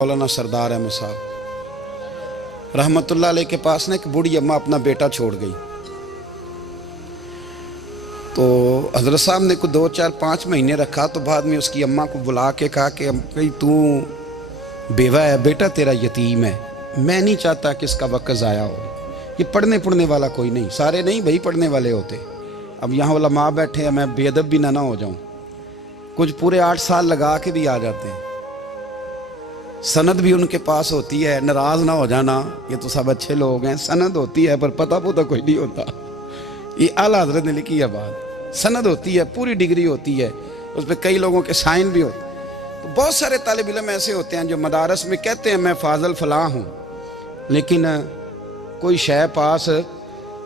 मौलाना सरदार अहमद साहब रहमतुल्लाह अलैह के पास ना एक बूढ़ी अम्मा अपना बेटा छोड़ गई। तो हज़रत साहब ने को 2, 4, 5 महीने रखा। तो बाद में उसकी अम्मा को बुला के कहा कि भाई तू बेवा है, बेटा तेरा यतीम है, मैं नहीं चाहता कि इसका वक्त ज़ाया हो। ये पढ़ने वाला कोई नहीं, सारे नहीं भाई पढ़ने वाले होते। अब यहाँ उलमा बैठे हैं, मैं बेअदब भी ना हो जाऊँ। कुछ पूरे 8 साल लगा के भी आ जाते हैं, सनद भी उनके पास होती है। नाराज़ ना हो जाना, ये तो सब अच्छे लोग हैं। सनद होती है पर पता कोई नहीं होता। ये आला हज़रत ने लिखी है बात। सनद होती है, पूरी डिग्री होती है, उस पर कई लोगों के साइन भी होते हैं। तो बहुत सारे तालिब इल्म ऐसे होते हैं जो मदारस में कहते हैं मैं फाजल फलां हूँ, लेकिन कोई शय पास।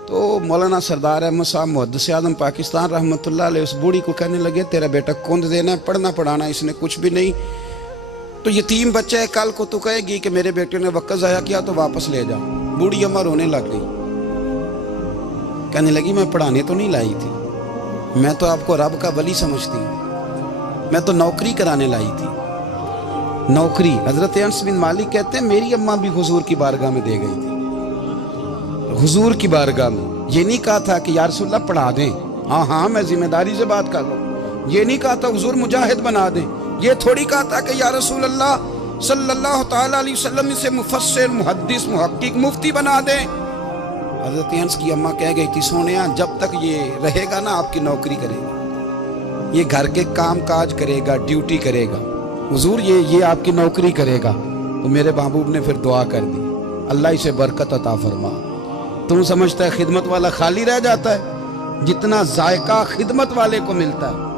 तो मौलाना सरदार अहमद साहब मुहद्दिस आज़म पाकिस्तान रहमतुल्लाह अलैह उस बूढ़ी को कहने लगे तेरा बेटा कुंद देना है, पढ़ना पढ़ाना इसने कुछ भी नहीं, तो यतीम बच्चा है, कल को तू कहेगी कि मेरे बेटे ने वक्त ज़ाया किया तो वापस ले जा। बूढ़ी अम्मा रोने लग गई, कहने लगी मैं पढ़ाने तो नहीं लाई थी, मैं तो आपको रब का वली समझती हूँ, मैं तो नौकरी कराने लाई थी। नौकरी हज़रत अनस बिन मालिक कहते हैं मेरी अम्मा भी हुजूर की बारगाह में दे गई थी। हुजूर की बारगाह में ये नहीं कहा था कि या रसूलल्लाह पढ़ा दें, हाँ हाँ मैं जिम्मेदारी से बात कर लूँ। ये नहीं कहा था हुजूर मुजाहिद बना दें, ये थोड़ी कहा था कि या रसूल अल्लाह सल्लल्लाहु ताला अलैहि वसल्लम से मुफस्सिर मुहद्दिस मुहक्किक मुफ्ती बना दें। हज़रत अनस की अम्मा कह गई थी सोनिया जब तक ये रहेगा ना आपकी नौकरी करेगा, ये घर के काम काज करेगा, ड्यूटी करेगा, हुजूर ये आपकी नौकरी करेगा। तो मेरे महबूब ने फिर दुआ कर दी, अल्लाह इसे बरकत अता फरमा। तुम समझता है खिदमत वाला खाली रह जाता है? जितना जायका खिदमत वाले को मिलता है,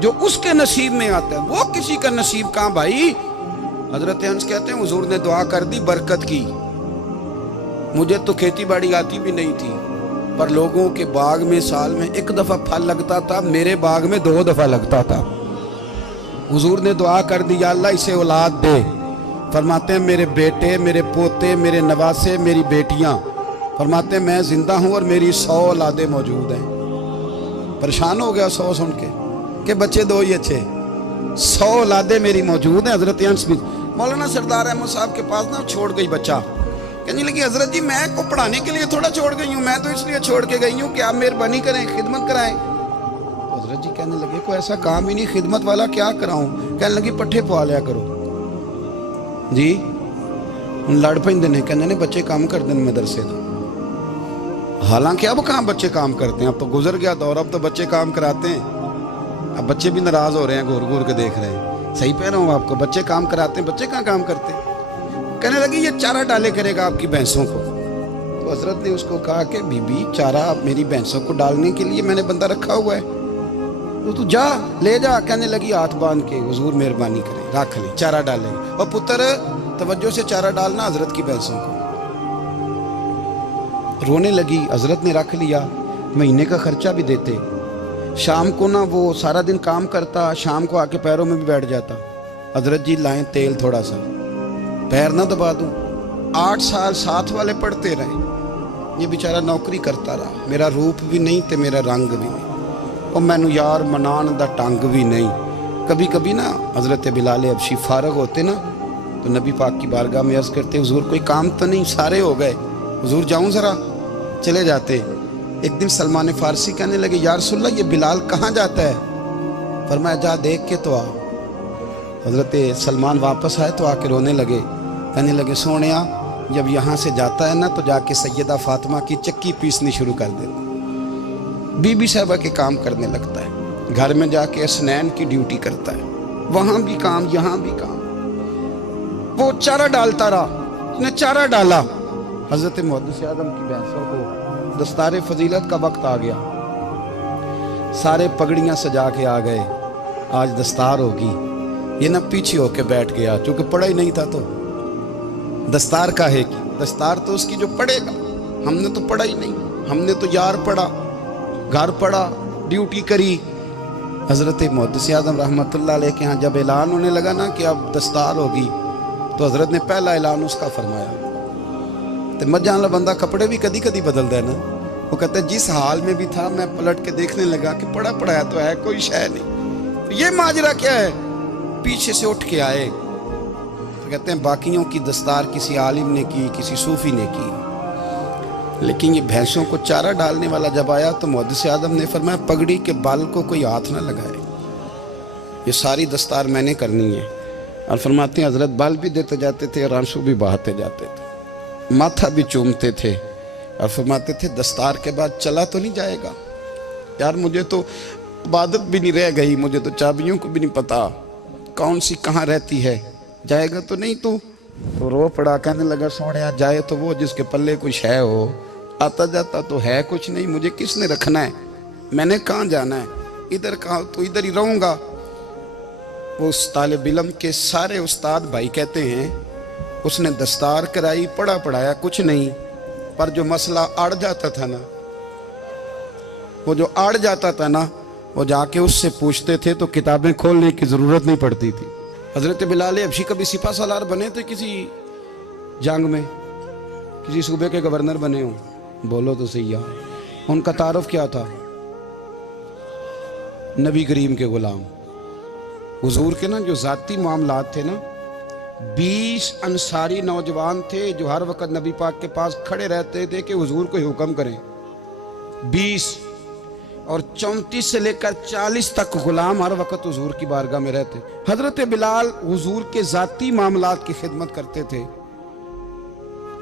जो उसके नसीब में आता है, वो किसी का नसीब कहाँ भाई। हजरत अनस कहते हैं हुजूर ने दुआ कर दी, बरकत की। मुझे तो खेती बाड़ी आती भी नहीं थी, पर लोगों के बाग में साल में 1 दफा फल लगता था, मेरे बाग में 2 दफा लगता था। हुजूर ने दुआ कर दी अल्लाह इसे औलाद दे। फरमाते हैं मेरे बेटे, मेरे पोते, मेरे नवासे, मेरी बेटियां, फरमाते हैं मैं जिंदा हूं और मेरी 100 औलादें मौजूद हैं। परेशान हो गया 100 सुन के बच्चे 2 ही अच्छे, 100 औलादे मेरी मौजूद हैं। हज़रत अनस भी मौलाना सरदार अहमद साहब के पास ना छोड़ गई बच्चा, कहने लगी हज़रत जी मैं को पढ़ाने के लिए थोड़ा छोड़ गई हूँ, मैं तो इसलिए छोड़ के गई हूँ कि आप मेहरबानी करें, खिदमत कराएं। हज़रत जी कहने लगे कोई ऐसा काम ही नहीं, खिदमत वाला क्या कराऊँ? कहने लगी पट्ठे पवा लिया करो जी। हम लड़ पेंदे ने, कहने ने बच्चे काम करते हैं मदरसे का। हालांकि अब कहाँ बच्चे काम करते हैं, अब तो गुजर गया दौर, अब तो बच्चे काम कराते हैं। अब बच्चे भी नाराज हो रहे हैं, घूर घूर के देख रहे हैं। सही कह रहा हूँ आपको, बच्चे काम कराते हैं, बच्चे कहाँ काम करते हैं। कहने लगी ये चारा डाले करेगा आपकी भैंसों को। तो हजरत ने उसको कहा कि बीबी चारा मेरी भैंसों को डालने के लिए मैंने बंदा रखा हुआ है, तो तू जा ले जा। कहने लगी हाथ बांध के हुजूर मेहरबानी करें, रख ले चारा डालेंगे। और पुत्र तवज्जो से चारा डालना हजरत की भैंसों को। रोने लगी, हजरत ने रख लिया, महीने का खर्चा भी देते। शाम को ना वो सारा दिन काम करता, शाम को आके पैरों में भी बैठ जाता। हजरत जी लाएं तेल थोड़ा सा, पैर ना दबा दूं। 8 साल साथ वाले पढ़ते रहे, ये बेचारा नौकरी करता रहा। मेरा रूप भी नहीं ते मेरा रंग भी नहीं, और मैनू यार मनान दा टंग भी नहीं। कभी कभी ना हजरत बिलाल हबशी फारग होते ना, तो नबी पाक की बारगाह में अर्ज़ करते हुजूर कोई काम तो नहीं, सारे हो गए, हुजूर जाऊं ज़रा, चले जाते। एक दिन सलमान फारसी कहने लगे या रसूलल्लाह ये बिलाल कहाँ जाता है? फरमाया जा देख के तो आ। हज़रत सलमान वापस आए तो आके रोने लगे, कहने लगे सोनिया जब यहाँ से जाता है ना तो जाके सैयदा फातिमा की चक्की पीसनी शुरू कर देता, बीबी साहबा के काम करने लगता है, घर में जाके असनैन की ड्यूटी करता है, वहाँ भी काम यहाँ भी काम। वो चारा डालता रहा, उसने चारा डाला। हज़रत मुहद्दिस आज़म की भैंसों को दस्तारे फजीलत का वक्त आ गया, सारे पगड़ियाँ सजा के आ गए, आज दस्तार होगी। ये ना पीछे होके बैठ गया, चूँकि पढ़ा ही नहीं था तो दस्तार का है कि दस्तार तो उसकी जो पढ़ेगा, हमने तो पढ़ा ही नहीं, हमने तो यार पढ़ा, घर पढ़ा, ड्यूटी करी। हज़रत मुहद्दिस आज़म रहमतुल्लाह अलैह के यहाँ जब ऐलान होने लगा ना कि अब दस्तार होगी, तो हज़रत ने पहला ऐलान उसका फरमाया। तो मजां वाला बंदा कपड़े भी कदी कदी बदलता है ना, वो कहता है जिस हाल में भी था मैं पलट के देखने लगा कि पढ़ा पढ़ाया तो है, कोई शय नहीं, ये माजरा क्या है। पीछे से उठ के आए, تو کہتے ہیں باقیوں کی دستار کسی عالم نے کی، کسی صوفی نے کی، لیکن یہ بھینسوں کو چارہ ڈالنے والا جب آیا تو محدث اعظم نے فرمایا پگڑی کے بال کو کوئی ہاتھ نہ لگائے، یہ ساری دستار میں نے کرنی ہے۔ اور فرماتے ہیں حضرت بال بھی دیتے جاتے تھے اور آنسو بھی بہاتے جاتے تھے، ماتھا بھی چومتے تھے اور فرماتے تھے دستار کے بعد چلا تو نہیں جائے گا یار، مجھے تو عبادت بھی نہیں رہ گئی، مجھے تو چابیوں کو بھی نہیں پتا کون سی کہاں رہتی ہے، جائے گا تو نہیں تو رو پڑا، کہنے لگا سونیا جائے تو وہ جس کے پلے کچھ ہے ہو، آتا جاتا تو ہے کچھ نہیں، مجھے کس نے رکھنا ہے، میں نے کہاں جانا ہے، ادھر کہاں تو ادھر ہی رہوں گا۔ وہ اس طالب علم کے سارے استاد بھائی کہتے ہیں اس نے دستار کرائی، پڑھا پڑھایا کچھ نہیں، پر جو مسئلہ اڑ جاتا تھا نا، وہ جو اڑ جاتا تھا نا، وہ جا کے اس سے پوچھتے تھے تو کتابیں کھولنے کی ضرورت نہیں پڑتی تھی۔ حضرت بلال حبشی کبھی سپاہ سالار بنے تھے کسی جنگ میں، کسی صوبے کے گورنر بنے ہوں؟ بولو تو صحیح یار، ان کا تعارف کیا تھا؟ نبی کریم کے غلام۔ حضور کے نا جو ذاتی معاملات تھے نا، 20 انصاری نوجوان تھے جو ہر وقت نبی پاک کے پاس کھڑے رہتے تھے کہ حضور کو حکم کریں، 20 اور 34 سے لے کر 40 تک غلام ہر وقت حضور کی بارگاہ میں رہتے۔ حضرت بلال حضور کے ذاتی معاملات کی خدمت کرتے تھے،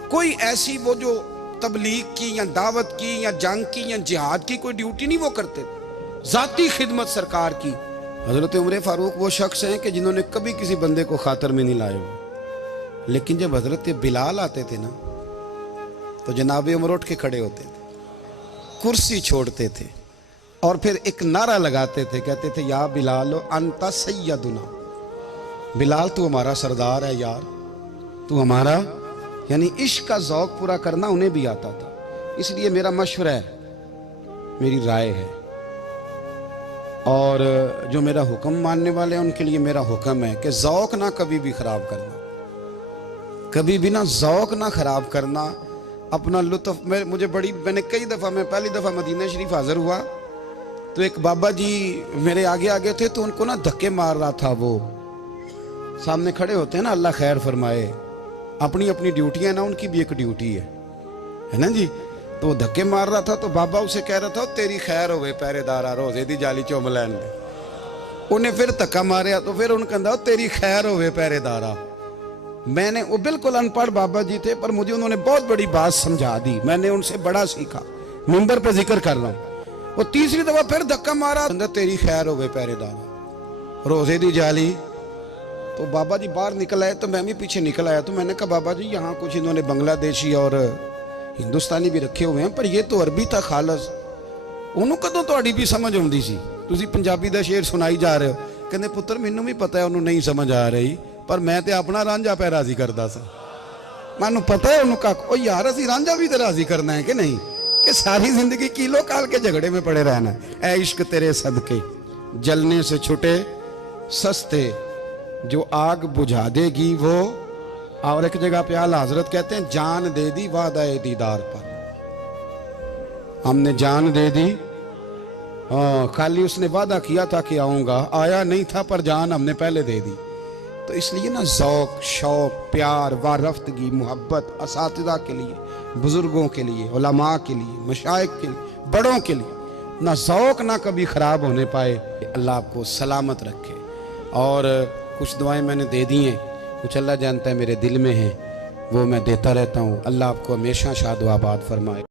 کوئی ایسی وہ جو تبلیغ کی یا دعوت کی یا جنگ کی یا جہاد کی کوئی ڈیوٹی نہیں وہ کرتے تھے، ذاتی خدمت سرکار کی۔ حضرت عمر فاروق وہ شخص ہیں کہ جنہوں نے کبھی کسی بندے کو خاطر میں نہیں لائے ہو، لیکن جب حضرت بلال آتے تھے نا تو جناب عمر اٹھ کے کھڑے ہوتے تھے، کرسی چھوڑتے تھے اور پھر ایک نعرہ لگاتے تھے، کہتے تھے یا بلال انت سیدنا، بلال تو ہمارا سردار ہے یار، تو ہمارا، یعنی عشق کا ذوق پورا کرنا انہیں بھی آتا تھا۔ اس لیے میرا مشورہ ہے، میری رائے ہے، اور جو میرا حکم ماننے والے ہیں ان کے لیے میرا حکم ہے کہ ذوق نہ کبھی بھی خراب کرنا، کبھی بھی نہ ذوق نہ خراب کرنا، اپنا لطف۔ میں نے کئی دفعہ، میں پہلی دفعہ مدینہ شریف حاضر ہوا تو ایک بابا جی میرے آگے آگے تھے تو ان کو نا دھکے مار رہا تھا، وہ سامنے کھڑے ہوتے ہیں نا، اللہ خیر فرمائے، اپنی اپنی ڈیوٹی ہے نا، ان کی بھی ایک ڈیوٹی ہے نا جی، تو وہ دھکے مار رہا تھا تو بابا اسے کہہ رہا تھا تیری خیر ہوئے پہرے دارا روزے دی جالی چوم لین دے، انہیں پھر دھکا ماریا تو پھر ان کہا تیری خیر ہوئے پہرے دارا۔ میں نے، وہ بالکل ان پڑھ بابا جی تھے پر مجھے انہوں نے بہت بڑی بات سمجھا دی، میں نے ان سے بڑا سیکھا، منبر پہ ذکر کر رہا ہوں۔ وہ تیسری دفعہ پھر دھکا مارا، تیری خیر ہوئے پہرے دارا روزے دی جالی، تو بابا جی باہر نکل آئے تو میں بھی پیچھے نکل آیا، تو میں نے کہا بابا جی یہاں کچھ انہوں نے بنگلہ دیشی اور ہندوستانی بھی رکھے ہوئے ہیں پر یہ تو عربی تھا خالص، انہوں کدوں تہاڈی بھی سمجھ آؤندی سی، تسی پنجابی دا شعر سنائی جا رہے ہو۔ کہندے پتر مینوں بھی پتہ ہے انہوں نہیں سمجھ آ رہی، پر میں تے اپنا رانجھا پہ راضی کردا سا، مینوں پتہ ہے انہوں کہا او یار اسی رانجھا بھی تے راضی کرنا ہے کہ نہیں، کہ ساری زندگی کیلو کال کے جھگڑے میں پڑے رہنا ہے۔ اے عشق تیرے صدقے جلنے سے چھٹے سستے، جو آگ بجھا دے گی وہ، اور ایک جگہ پہ اعلیٰ حضرت کہتے ہیں جان دے دی وعدہ دیدار پر، ہم نے جان دے دی، خالی اس نے وعدہ کیا تھا کہ آؤں گا، آیا نہیں تھا پر جان ہم نے پہلے دے دی۔ تو اس لیے نا ذوق، شوق، پیار، وارفتگی، محبت اساتذہ کے لیے، بزرگوں کے لیے، علماء کے لیے، مشائخ کے لیے، بڑوں کے لیے نہ ذوق نہ کبھی خراب ہونے پائے۔ اللہ آپ کو سلامت رکھے۔ اور کچھ دعائیں میں نے دے دی ہیں، کچھ اللہ جانتا ہے میرے دل میں ہیں، وہ میں دیتا رہتا ہوں۔ اللہ آپ کو ہمیشہ شاد و آباد فرمائے۔